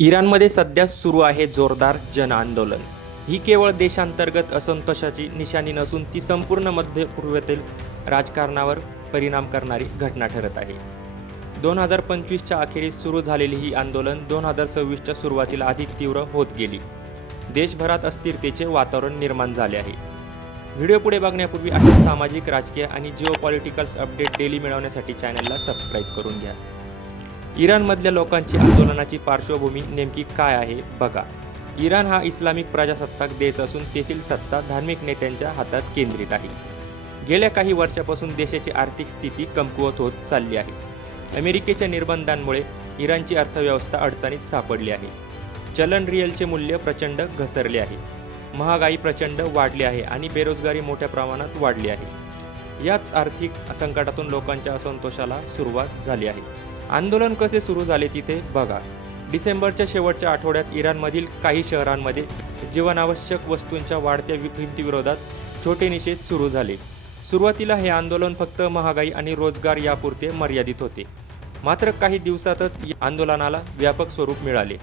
इराणमध्ये सध्या सुरू आहे जोरदार जनआंदोलन. ही केवळ देशांतर्गत असंतोषाची निशाणी नसून ती संपूर्ण मध्य पूर्वेतील राजकारणावर परिणाम करणारी घटना ठरत आहे. 2025च्या अखेरीस सुरू झालेली ही आंदोलन 2026च्या सुरुवातीला अधिक तीव्र होत गेली. देशभरात अस्थिरतेचे वातावरण निर्माण झाले आहे. व्हिडिओ पुढे बघण्यापूर्वी अशा सामाजिक, राजकीय आणि जिओपॉलिटिकल्स अपडेट डेली मिळवण्यासाठी चॅनलला सबस्क्राईब करून घ्या. इराणमधल्या लोकांची आंदोलनाची पार्श्वभूमी नेमकी काय आहे बघा. इराण हा इस्लामिक प्रजासत्ताक देश असून तेथील सत्ता धार्मिक नेत्यांच्या हातात केंद्रित आहे. गेल्या काही वर्षापासून देशाची आर्थिक स्थिती कमकुवत होत चालली आहे. अमेरिकेच्या निर्बंधांमुळे इराणची अर्थव्यवस्था अडचणीत सापडली आहे. चलन रिअलचे मूल्य प्रचंड घसरले आहे. महागाई प्रचंड वाढली आहे आणि बेरोजगारी मोठ्या प्रमाणात वाढली आहे. याच आर्थिक संकटातून लोकांच्या असंतोषाला सुरुवात झाली आहे. आंदोलन कसे सुरू झाले तिथे बघा. डिसेंबरच्या शेवटच्या आठवड्यात इराणमधील काही शहरांमध्ये जीवनावश्यक वस्तूंच्या वाढत्या किमतीविरोधात छोटे निषेध सुरू झाले. सुरुवातीला हे आंदोलन फक्त महागाई आणि रोजगार यापुरते मर्यादित होते. मात्र काही दिवसातच या आंदोलनाला व्यापक स्वरूप मिळाले.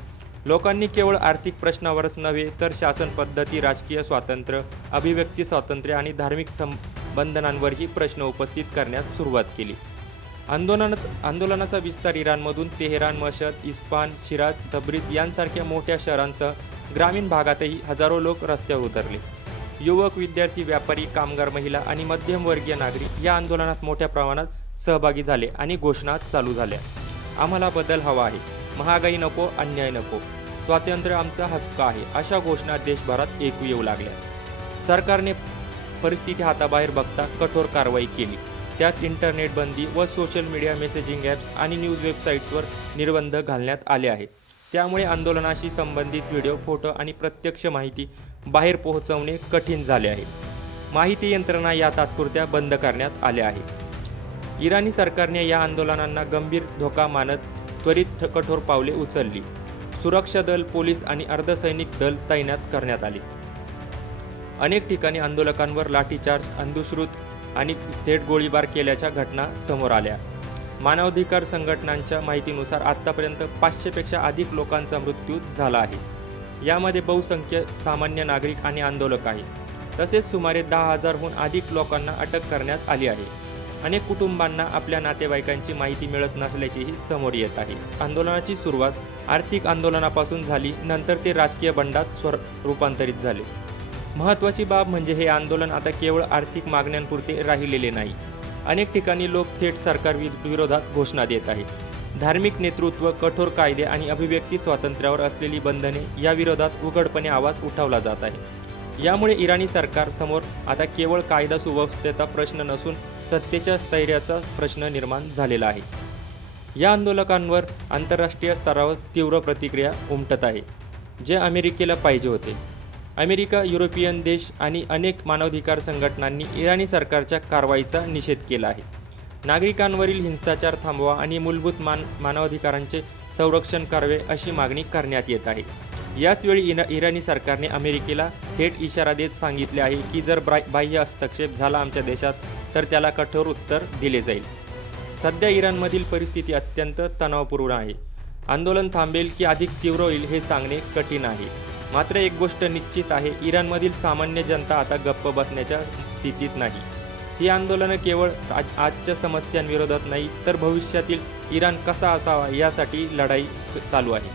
लोकांनी केवळ आर्थिक प्रश्नावरच नव्हे तर शासन पद्धती, राजकीय स्वातंत्र्य, अभिव्यक्ती स्वातंत्र्य आणि धार्मिक बंधनांवरही प्रश्न उपस्थित करण्यास सुरुवात केली. आंदोलनाचा विस्तार इराणमधून तेहरान, मशहद, इस्फहान, शिराज, तब्रिज यांसारख्या मोठ्या शहरांसह ग्रामीण भागातही हजारो लोक रस्त्यावर उतरले. युवक, विद्यार्थी, व्यापारी, कामगार, महिला आणि मध्यमवर्गीय नागरिक या आंदोलनात मोठ्या प्रमाणात सहभागी झाले आणि घोषणा चालू झाल्या. आम्हाला बदल हवा आहे, महागाई नको, अन्याय नको, स्वातंत्र्य आमचा हक्क आहे, अशा घोषणा देशभरात ऐकू येऊ लागल्या. सरकारने परिस्थिती हाताबाहेर बघता कठोर कारवाई केली. त्यात इंटरनेट बंदी व सोशल मीडिया, मेसेजिंग ॲप्स आणि न्यूज वेबसाईट्सवर निर्बंध घालण्यात आले आहेत. त्यामुळे आंदोलनाशी संबंधित व्हिडिओ, फोटो आणि प्रत्यक्ष माहिती बाहेर पोहोचवणे कठीण झाले आहे. माहिती यंत्रणा या तात्पुरत्या बंद करण्यात आल्या आहेत. इराणी सरकारने या आंदोलनांना गंभीर धोका मानत त्वरित कठोर पावले उचलली. सुरक्षा दल, पोलीस आणि अर्धसैनिक दल तैनात करण्यात आले. अनेक ठिकाणी आंदोलकांवर लाठीचार्ज, अंधश्रुत आणि थेट गोळीबार केल्याच्या घटना समोर आल्या. मानवाधिकार संघटनांच्या माहितीनुसार आतापर्यंत 500 पेक्षा अधिक लोकांचा मृत्यू झाला आहे. यामध्ये बहुसंख्य सामान्य नागरिक आणि आंदोलक आहेत. तसेच सुमारे 10,000हून अधिक लोकांना अटक करण्यात आली आहे. अनेक कुटुंबांना आपल्या नातेवाईकांची माहिती मिळत नसल्याचेही समोर येत आहे. आंदोलनाची सुरुवात आर्थिक आंदोलनापासून झाली, नंतर ते राजकीय बंडात रूपांतरित झाले. महत्त्वाची बाब म्हणजे हे आंदोलन आता केवळ आर्थिक मागण्यांपुरते राहिलेले नाही. अनेक ठिकाणी लोक थेट सरकार विरोधात घोषणा देत आहेत. धार्मिक नेतृत्व, कठोर कायदे आणि अभिव्यक्ती स्वातंत्र्यावर असलेली बंधने या विरोधात उघडपणे आवाज उठवला जात आहे. यामुळे इराणी सरकार समोर आता केवळ कायदा सुव्यवस्थेचा प्रश्न नसून सत्तेच्या स्थैर्याचा प्रश्न निर्माण झालेला आहे. या आंदोलकांवर आंतरराष्ट्रीय स्तरावर तीव्र प्रतिक्रिया उमटत आहे, जे अमेरिकेला पाहिजे होते. अमेरिका, युरोपियन देश आणि अनेक मानवाधिकार संघटनांनी इराणी सरकारच्या कारवाईचा निषेध केला आहे. नागरिकांवरील हिंसाचार थांबवा आणि मूलभूत मानवाधिकारांचे संरक्षण करावे अशी मागणी करण्यात येत आहे. याचवेळी इराणी सरकारने अमेरिकेला थेट इशारा देत सांगितले आहे की जर बाह्य हस्तक्षेप झाला आमच्या देशात तर त्याला कठोर उत्तर दिले जाईल. सध्या इराणमधील परिस्थिती अत्यंत तणावपूर्ण आहे. आंदोलन थांबेल की अधिक तीव्र होईल हे सांगणे कठीण आहे. मात्र एक गोष्ट निश्चित आहे, इराणमधील सामान्य जनता आता गप्प बसण्याच्या स्थितीत नाही. ही आंदोलनं केवळ आजच्या समस्यांविरोधात नाही तर भविष्यातील इराण कसा असावा यासाठी लढाई चालू आहे.